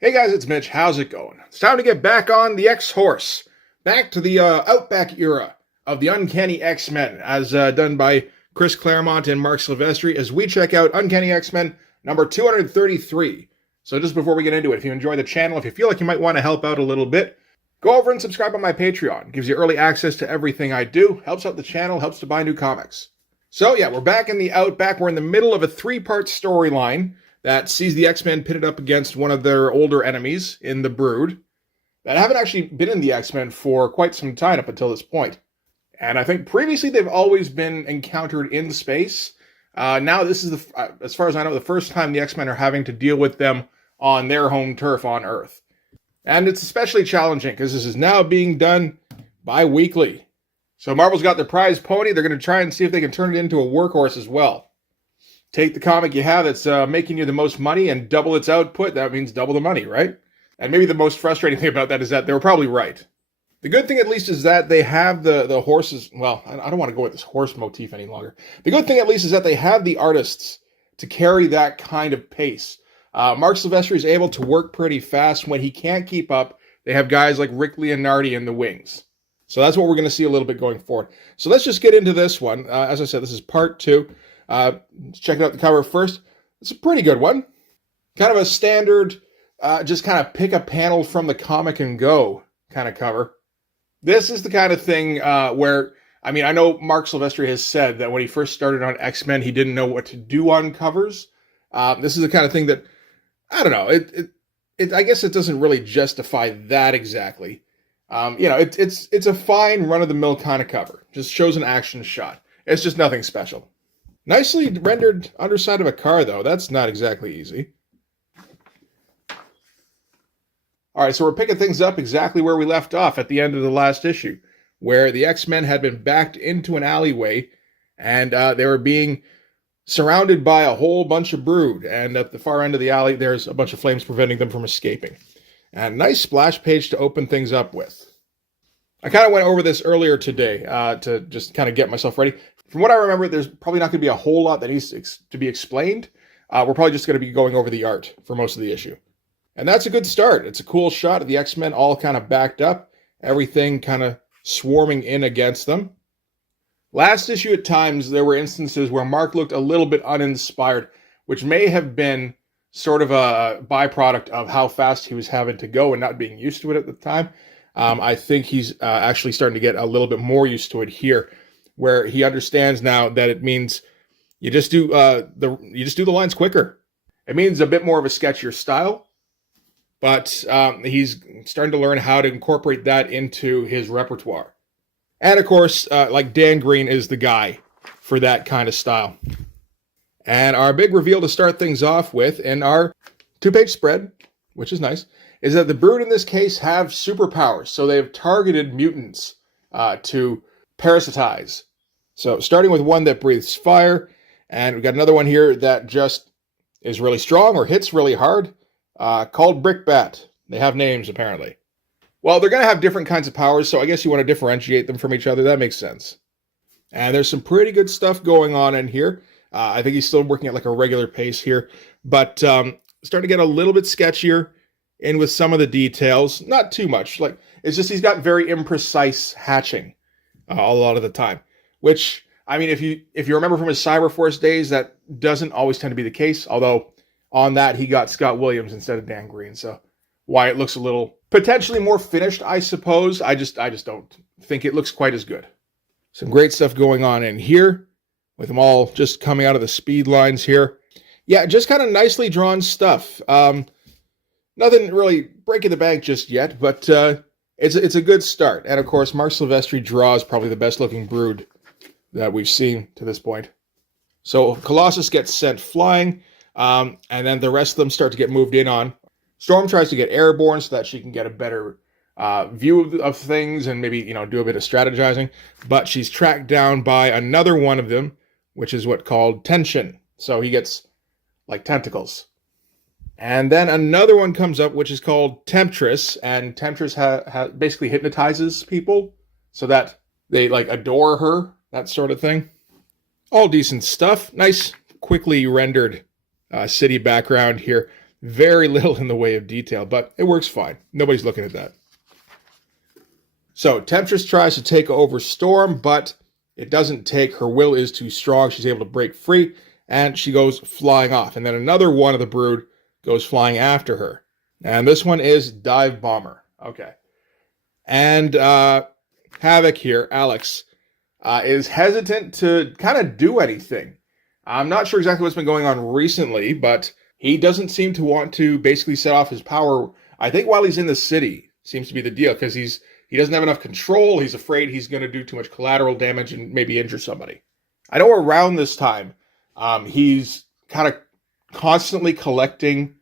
Hey guys, it's Mitch. How's it going? It's time to get back on the X-Horse. Back to the Outback era of the Uncanny X-Men, as done by Chris Claremont and Mark Silvestri, as we check out Uncanny X-Men number 233. So just before we get into it, if you enjoy the channel, if you feel like you might want to help out a little bit, go over and subscribe on my Patreon. It gives you early access to everything I do, helps out the channel, helps to buy new comics. So yeah, we're back in the Outback. We're in the middle of a three-part storyline that sees the X-Men pitted up against one of their older enemies in the Brood that haven't actually been in the X-Men for quite some time up until this point. And I think previously they've always been encountered in space. Now this is, as far as I know, the first time the X-Men are having to deal with them on their home turf on Earth. And it's especially challenging because this is now being done bi-weekly. So Marvel's got their prize pony. They're going to try and see if they can turn it into a workhorse as well. Take the comic you have that's making you the most money and double its output. That means double the money, right? And maybe the most frustrating thing about that is that they were probably right. The good thing, at least, is that they have the horses. Well, I don't want to go with this horse motif any longer. The good thing, at least, is that they have the artists to carry that kind of pace. Mark Silvestri is able to work pretty fast. When he can't keep up, they have guys like Rick Leonardi in the wings. So that's what we're going to see a little bit going forward. So let's just get into this one. As I said, this is part 2. Check out the cover first. It's a pretty good one. Kind of a standard, just kind of pick a panel from the comic and go kind of cover. This is the kind of thing where, I mean, I know Mark Silvestri has said that when he first started on X-Men, he didn't know what to do on covers. This is the kind of thing that, I don't know, I guess it doesn't really justify that exactly. It's a fine run-of-the-mill kind of cover. Just shows an action shot. It's just nothing special. Nicely rendered underside of a car, though. That's not exactly easy. All right, so we're picking things up exactly where we left off at the end of the last issue, where the X-Men had been backed into an alleyway, and they were being surrounded by a whole bunch of Brood. And at the far end of the alley, there's a bunch of flames preventing them from escaping. And a nice splash page to open things up with. I kind of went over this earlier today to just kind of get myself ready. From what I remember, there's probably not going to be a whole lot that needs to be explained. We're probably just going to be going over the art for most of the issue. And that's a good start. It's a cool shot of the X-Men all kind of backed up. Everything kind of swarming in against them. Last issue at times, there were instances where Mark looked a little bit uninspired, which may have been sort of a byproduct of how fast he was having to go and not being used to it at the time. I think he's actually starting to get a little bit more used to it here, where he understands now that it means you just do the lines quicker. It means a bit more of a sketchier style, but he's starting to learn how to incorporate that into his repertoire. And of course, like Dan Green is the guy for that kind of style. And our big reveal to start things off with in our 2-page spread, which is nice, is that the Brood in this case have superpowers. So they have targeted mutants to parasitize. So starting with one that breathes fire, and we've got another one here that just is really strong or hits really hard, called Brickbat. They have names, apparently. Well, they're going to have different kinds of powers, so I guess you want to differentiate them from each other. That makes sense. And there's some pretty good stuff going on in here. I think he's still working at like a regular pace here, but starting to get a little bit sketchier in with some of the details. Not too much. Like, it's just he's got very imprecise hatching a lot of the time. Which, I mean, if you remember from his Cyberforce days, that doesn't always tend to be the case. Although, on that, he got Scott Williams instead of Dan Green. So, why it looks a little potentially more finished, I suppose. I just don't think it looks quite as good. Some great stuff going on in here, with them all just coming out of the speed lines here. Yeah, just kind of nicely drawn stuff. Nothing really breaking the bank just yet, but it's a good start. And of course, Mark Silvestri draws probably the best looking Brood that we've seen to this point. So Colossus gets sent flying, and then the rest of them start to get moved in on. Storm tries to get airborne so that she can get a better view of things and maybe, do a bit of strategizing. But she's tracked down by another one of them, which is what's called Tension. So he gets like tentacles. And then another one comes up, which is called Temptress. And Temptress basically hypnotizes people so that they like adore her, that sort of thing. All decent stuff. Nice, quickly rendered city background here. very little in the way of detail, but it works fine. Nobody's looking at that. So Temptress tries to take over Storm, but it doesn't take. Her will is too strong. She's able to break free, and she goes flying off. And then another one of the Brood goes flying after her. And this one is Dive Bomber. Okay. And Havoc here, Alex, is hesitant to kind of do anything. I'm not sure exactly what's been going on recently, but he doesn't seem to want to basically set off his power. I think while he's in the city seems to be the deal, because he doesn't have enough control. He's afraid he's going to do too much collateral damage and maybe injure somebody. I know around this time, he's kind of constantly collecting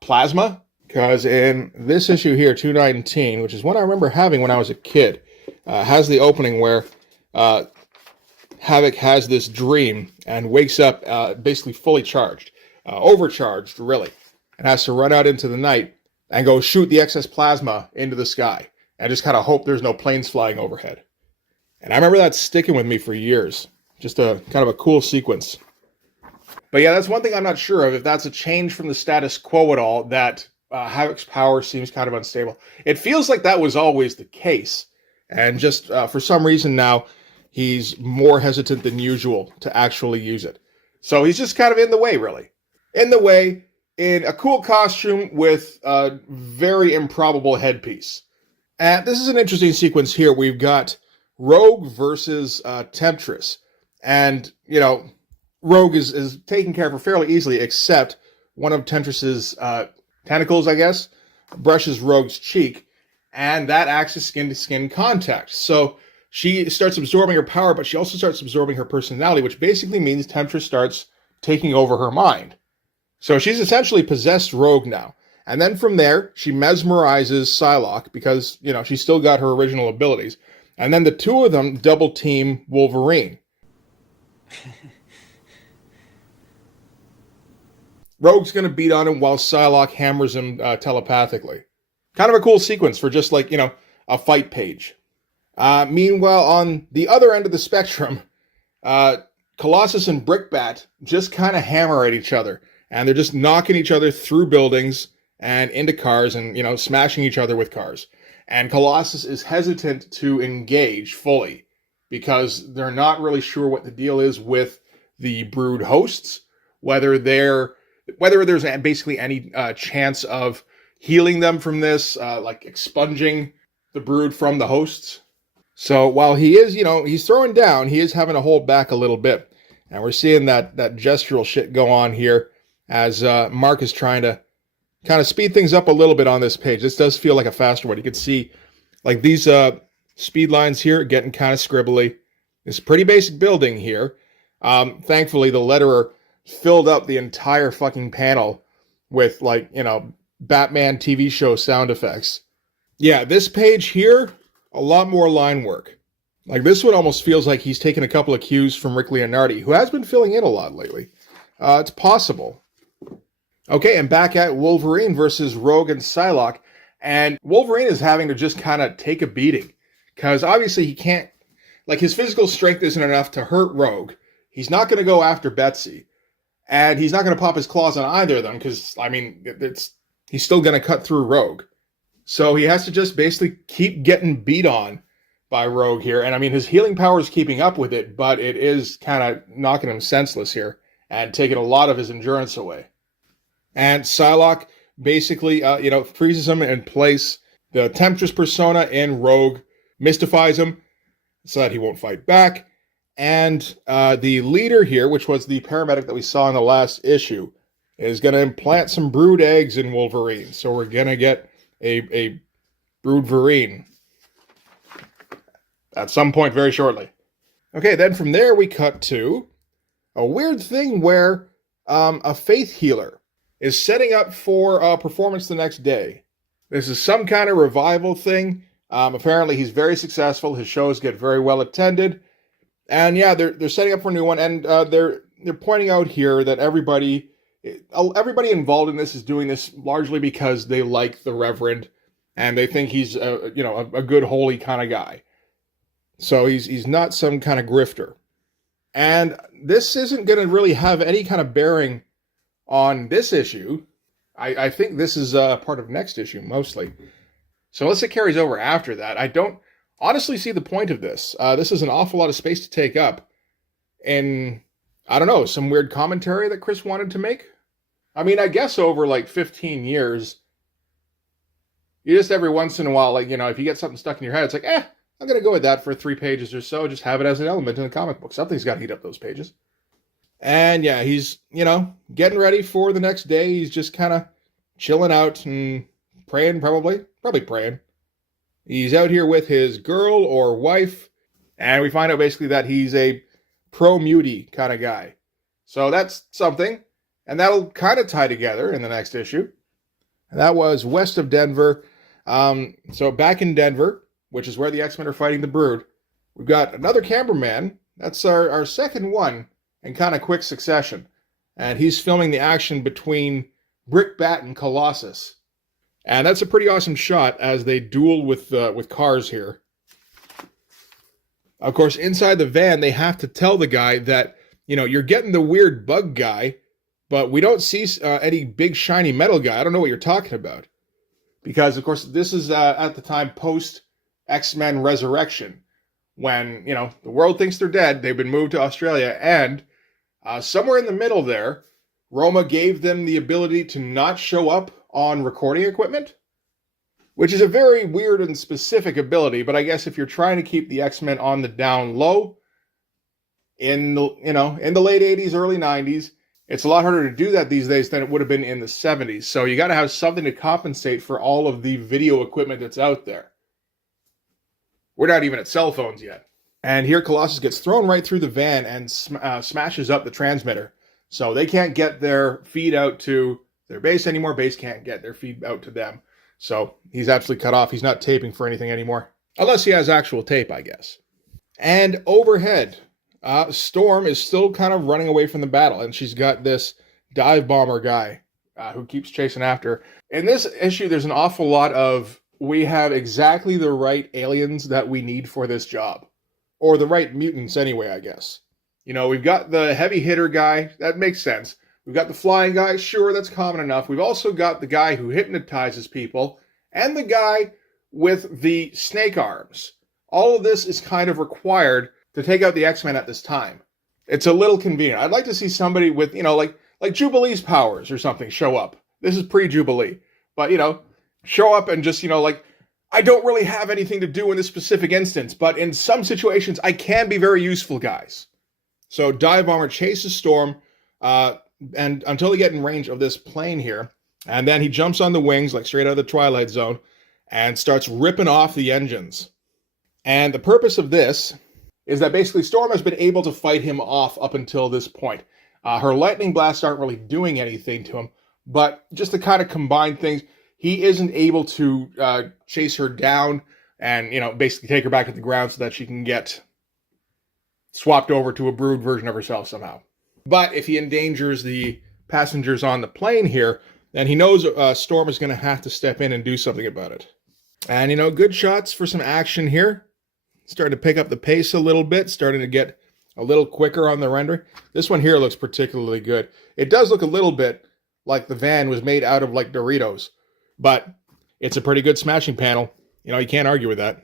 plasma, because in this issue here, 219, which is one I remember having when I was a kid, has the opening where Havoc has this dream and wakes up basically fully charged, overcharged really, and has to run out into the night and go shoot the excess plasma into the sky and just kind of hope there's no planes flying overhead. And I remember that sticking with me for years. Just a kind of a cool sequence. But yeah, that's one thing I'm not sure of, if that's a change from the status quo at all, that Havoc's power seems kind of unstable. It feels like that was always the case. And just for some reason now, he's more hesitant than usual to actually use it. So he's just kind of in the way, really. In the way, in a cool costume with a very improbable headpiece. And this is an interesting sequence here. We've got Rogue versus Temptress. And, you know, Rogue is taken care of her fairly easily, except one of Temptress's tentacles, I guess, brushes Rogue's cheek, and that acts as skin-to-skin contact. So she starts absorbing her power, but she also starts absorbing her personality, which basically means Temptress starts taking over her mind. So she's essentially possessed Rogue now. And then from there, she mesmerizes Psylocke because, you know, she's still got her original abilities. And then the two of them double team Wolverine. Rogue's going to beat on him while Psylocke hammers him telepathically. Kind of a cool sequence for just like, you know, a fight page. Meanwhile, on the other end of the spectrum, Colossus and Brickbat just kind of hammer at each other. And they're just knocking each other through buildings and into cars and, you know, smashing each other with cars. And Colossus is hesitant to engage fully because they're not really sure what the deal is with the Brood hosts, whether there's basically any chance of healing them from this, like expunging the Brood from the hosts. So while he is, you know, he's throwing down, he is having to hold back a little bit. And we're seeing that gestural shit go on here as Mark is trying to kind of speed things up a little bit on this page. This does feel like a faster one. You can see like these speed lines here getting kind of scribbly. It's a pretty basic building here. Thankfully, the letterer filled up the entire fucking panel with, like, you know, Batman TV show sound effects. Yeah, this page here, a lot more line work. Like, this one almost feels like he's taken a couple of cues from Rick Leonardi, who has been filling in a lot lately. It's possible. Okay, and back at Wolverine versus Rogue and Psylocke. And Wolverine is having to just kind of take a beating. Because obviously he can't, like, his physical strength isn't enough to hurt Rogue. He's not going to go after Betsy. And he's not going to pop his claws on either of them because, I mean, he's still going to cut through Rogue. So he has to just basically keep getting beat on by Rogue here. And I mean, his healing power is keeping up with it, but it is kind of knocking him senseless here and taking a lot of his endurance away. And Psylocke basically, freezes him in place. The Temptress persona in Rogue mystifies him so that he won't fight back. And the leader here, which was the paramedic that we saw in the last issue, is going to implant some brood eggs in Wolverine. So we're going to get a Broodverine at some point very shortly. Okay, then from there we cut to a weird thing where a faith healer is setting up for a performance the next day. This is some kind of revival thing. Apparently he's very successful. His shows get very well attended. And yeah, they're setting up for a new one, and they're pointing out here that everybody involved in this is doing this largely because they like the Reverend, and they think he's a good holy kind of guy. So he's not some kind of grifter. And this isn't going to really have any kind of bearing on this issue. I think this is part of next issue, mostly. So unless it carries over after that, I don't honestly see the point of this. This is an awful lot of space to take up. And, I don't know, some weird commentary that Chris wanted to make? I mean, I guess over like 15 years, you just every once in a while, like, you know, if you get something stuck in your head, it's like, I'm going to go with that for 3 pages or so. Just have it as an element in the comic book. Something's got to heat up those pages. And yeah, he's, you know, getting ready for the next day. He's just kind of chilling out and praying, probably praying. He's out here with his girl or wife. And we find out basically that he's a pro-mutie kind of guy. So that's something. And that'll kind of tie together in the next issue. And that was west of Denver. So back in Denver, which is where the X-Men are fighting the Brood, we've got another cameraman. That's our second one in kind of quick succession. And he's filming the action between Brickbat and Colossus. And that's a pretty awesome shot as they duel with cars here. Of course, inside the van, they have to tell the guy that, you know, you're getting the weird bug guy, but we don't see any big shiny metal guy. I don't know what you're talking about. Because, of course, this is at the time post-X-Men Resurrection. When, you know, the world thinks they're dead, they've been moved to Australia, and somewhere in the middle there, Roma gave them the ability to not show up on recording equipment, which is a very weird and specific ability, but I guess if you're trying to keep the X-Men on the down low, in the late 80s, early 90s, it's a lot harder to do that these days than it would have been in the 70s. So you got to have something to compensate for all of the video equipment that's out there. We're not even at cell phones yet. And here Colossus gets thrown right through the van and smashes up the transmitter. So they can't get their feed out to their base anymore. Base can't get their feed out to them. So he's absolutely cut off. He's not taping for anything anymore. Unless he has actual tape, I guess. And overhead, Storm is still kind of running away from the battle. And she's got this dive bomber guy who keeps chasing after her. In this issue, there's an awful lot of, we have exactly the right aliens that we need for this job. Or the right mutants anyway, I guess. You know, we've got the heavy hitter guy. That makes sense. We've got the flying guy. Sure, that's common enough. We've also got the guy who hypnotizes people. And the guy with the snake arms. All of this is kind of required to take out the X-Men at this time. It's a little convenient. I'd like to see somebody with, you know, like Jubilee's powers or something show up. This is pre-Jubilee. But, you know, show up and just, you know, like, I don't really have anything to do in this specific instance, but in some situations, I can be very useful, guys. So Dive Bomber chases Storm, and until they get in range of this plane here, and then he jumps on the wings, like straight out of the Twilight Zone, and starts ripping off the engines. And the purpose of this is that basically Storm has been able to fight him off up until this point. Her lightning blasts aren't really doing anything to him, but just to kind of combine things, he isn't able to chase her down and, you know, basically take her back to the ground so that she can get swapped over to a Brood version of herself somehow. But if he endangers the passengers on the plane here, then he knows Storm is going to have to step in and do something about it. And, you know, good shots for some action here. Starting to pick up the pace a little bit, starting to get a little quicker on the render. This one here looks particularly good. It does look a little bit like the van was made out of, like, Doritos. But it's a pretty good smashing panel. You know, you can't argue with that.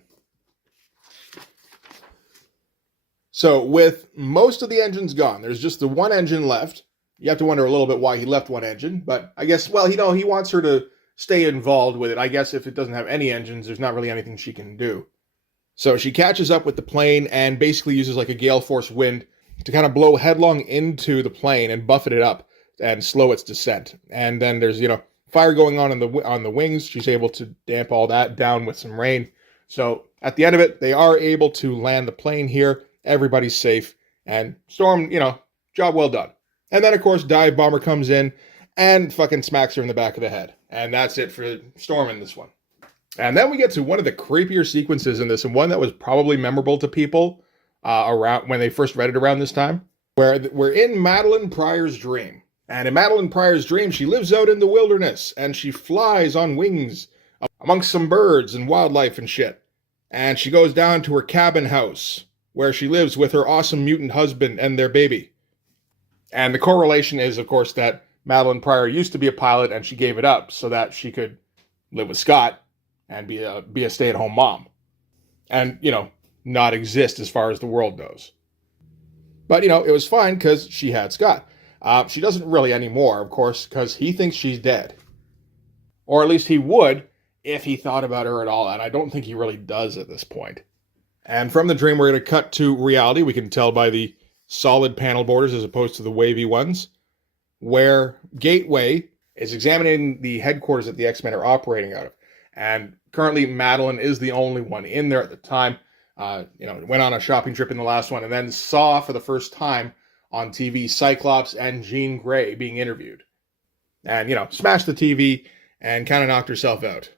So with most of the engines gone, there's just the one engine left. You have to wonder a little bit why he left one engine. But I guess, well, you know, he wants her to stay involved with it. I guess if it doesn't have any engines, there's not really anything she can do. So she catches up with the plane and basically uses like a gale force wind to kind of blow headlong into the plane and buffet it up and slow its descent. And then there's, you know, fire going on the wings. She's able to damp all that down with some rain. So at the end of it, they are able to land the plane here. Everybody's safe. And Storm, you know, job well done. And then, of course, Dive Bomber comes in and fucking smacks her in the back of the head. And that's it for Storm in this one. And then we get to one of the creepier sequences in this, and one that was probably memorable to people around when they first read it around this time, where we're in Madeline Pryor's dream. And in Madeline Pryor's dream, she lives out in the wilderness, and she flies on wings amongst some birds and wildlife and shit. And she goes down to her cabin house, where she lives with her awesome mutant husband and their baby. And the correlation is, of course, that Madeline Pryor used to be a pilot and she gave it up so that she could live with Scott and be a stay-at-home mom. And, not exist as far as the world knows. But, it was fine because she had Scott. She doesn't really anymore, of course, because he thinks she's dead. Or at least he would if he thought about her at all, and I don't think he really does at this point. And from the dream, we're going to cut to reality. We can tell by the solid panel borders as opposed to the wavy ones, where Gateway is examining the headquarters that the X-Men are operating out of. And currently, Madeline is the only one in there at the time. Went on a shopping trip in the last one and then saw for the first time on TV Cyclops and Jean Grey being interviewed. And, smashed the TV and kind of knocked herself out.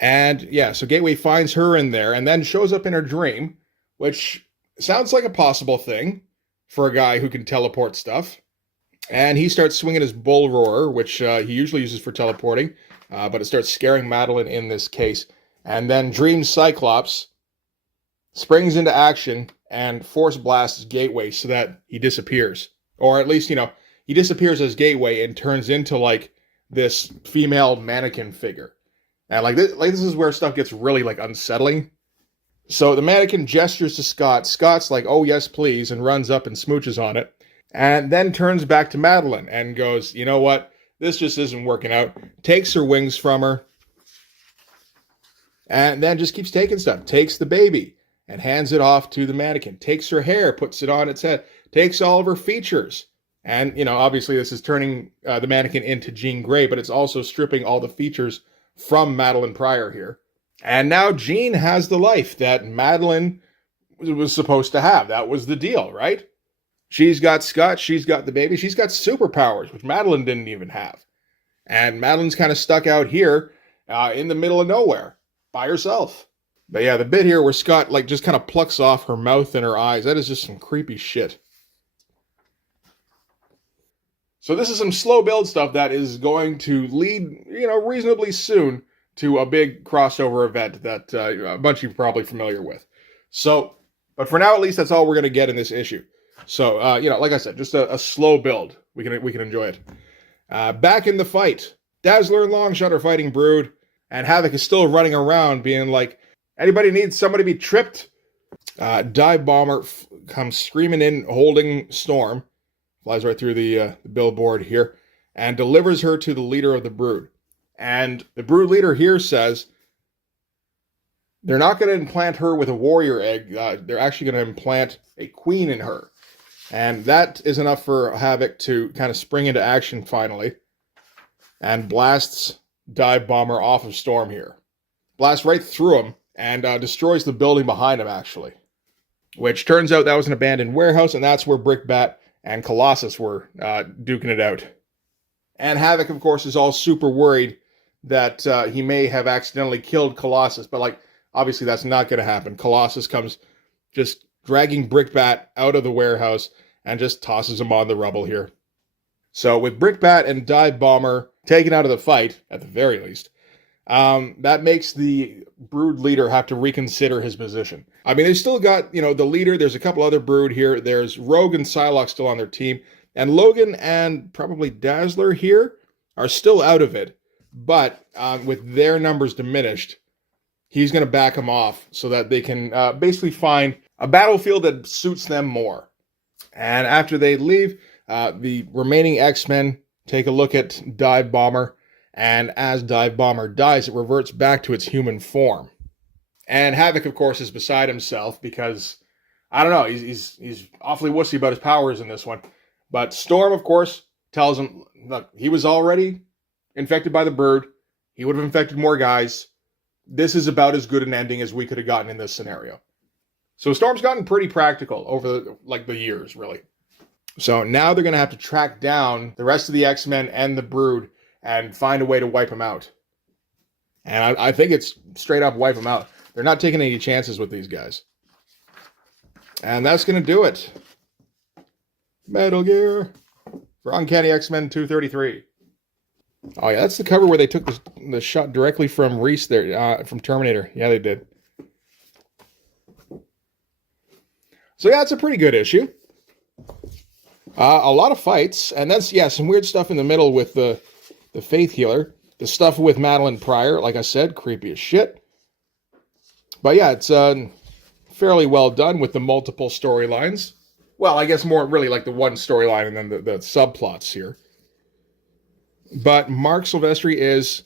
And, so Gateway finds her in there and then shows up in her dream, which sounds like a possible thing for a guy who can teleport stuff. And he starts swinging his bull roarer, which he usually uses for teleporting, but it starts scaring Madeline in this case. And then Dream Cyclops springs into action and force blasts Gateway so that he disappears. Or at least, he disappears as Gateway and turns into, this female mannequin figure. And, this is where stuff gets really, unsettling. So the mannequin gestures to Scott. Scott's like, oh, yes, please, and runs up and smooches on it. And then turns back to Madeline and goes, you know what? This just isn't working out. Takes her wings from her. And then just keeps taking stuff. Takes the baby and hands it off to the mannequin. Takes her hair, puts it on its head. Takes all of her features. And, obviously this is turning the mannequin into Jean Grey, but it's also stripping all the features from Madeline Pryor here. And now Jean has the life that Madeline was supposed to have. That was the deal, right? She's got Scott, she's got the baby, she's got superpowers, which Madeline didn't even have. And Madeline's kind of stuck out here in the middle of nowhere by herself. But yeah, the bit here where Scott just kind of plucks off her mouth and her eyes, that is just some creepy shit. So this is some slow build stuff that is going to lead, reasonably soon to a big crossover event that a bunch of you are probably familiar with. So, but for now at least, that's all we're going to get in this issue. So, like I said, just a slow build. We can enjoy it. Back in the fight, Dazzler and Longshot are fighting Brood, and Havoc is still running around being like, anybody needs somebody to be tripped? Dive Bomber comes screaming in, holding Storm, flies right through the billboard here, and delivers her to the leader of the Brood. And the Brood leader here says they're not going to implant her with a warrior egg. They're actually going to implant a queen in her. And that is enough for Havoc to kind of spring into action finally. And blasts Dive Bomber off of Storm here. Blasts right through him and destroys the building behind him, actually. Which turns out that was an abandoned warehouse, and that's where Brickbat and Colossus were duking it out. And Havoc, of course, is all super worried that he may have accidentally killed Colossus. But, obviously that's not going to happen. Colossus comes just dragging Brickbat out of the warehouse and just tosses him on the rubble here. So with Brickbat and Dive Bomber taken out of the fight, at the very least, that makes the Brood leader have to reconsider his position. I mean, they've still got, the leader. There's a couple other Brood here. There's Rogue and Psylocke still on their team. And Logan and probably Dazzler here are still out of it. But with their numbers diminished, he's going to back them off so that they can basically find a battlefield that suits them more. And after they leave, the remaining X-Men take a look at Dive Bomber. And as Dive Bomber dies, it reverts back to its human form. And Havoc, of course, is beside himself because, I don't know, he's awfully wussy about his powers in this one. But Storm, of course, tells him, look, he was already infected by the Brood. He would have infected more guys. This is about as good an ending as we could have gotten in this scenario. So Storm's gotten pretty practical over the years, really. So now they're going to have to track down the rest of the X-Men and the Brood and find a way to wipe them out. And I think it's straight up wipe them out. They're not taking any chances with these guys. And that's going to do it. Metal Gear for Uncanny X-Men 233. Oh yeah, that's the cover where they took the shot directly from Reese there, from Terminator. Yeah, they did. So yeah, it's a pretty good issue. A lot of fights, and that's, yeah, some weird stuff in the middle with the Faith Healer. The stuff with Madeline Pryor, like I said, creepy as shit. But yeah, it's fairly well done with the multiple storylines. Well, I guess more really like the one storyline and then the subplots here. But Mark Silvestri is,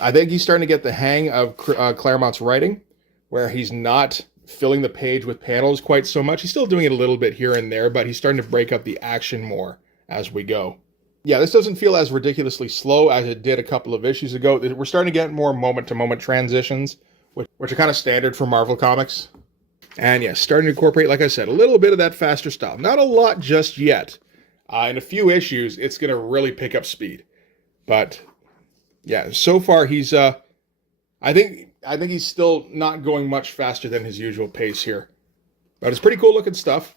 I think he's starting to get the hang of Claremont's writing, where he's not filling the page with panels quite so much. He's still doing it a little bit here and there, but he's starting to break up the action more as we go. Yeah, this doesn't feel as ridiculously slow as it did a couple of issues ago. We're starting to get more moment-to-moment transitions, which are kind of standard for Marvel Comics. And yeah, starting to incorporate, like I said, a little bit of that faster style. Not a lot just yet. In a few issues, it's going to really pick up speed. But yeah, so far he's, I think he's still not going much faster than his usual pace here. But it's pretty cool looking stuff.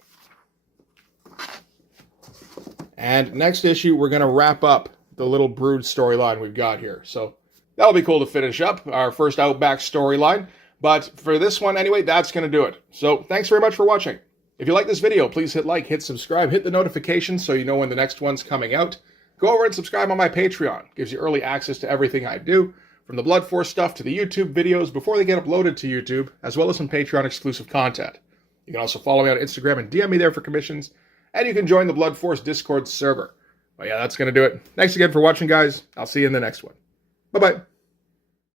And next issue, we're going to wrap up the little Brood storyline we've got here. So that'll be cool to finish up our first Outback storyline. But for this one, anyway, that's going to do it. So thanks very much for watching. If you like this video, please hit like, hit subscribe, hit the notifications so you know when the next one's coming out. Go over and subscribe on my Patreon. Gives you early access to everything I do, from the Blood Force stuff to the YouTube videos before they get uploaded to YouTube, as well as some Patreon exclusive content. You can also follow me on Instagram and DM me there for commissions. And you can join the Blood Force Discord server. But yeah, that's going to do it. Thanks again for watching, guys. I'll see you in the next one. Bye-bye.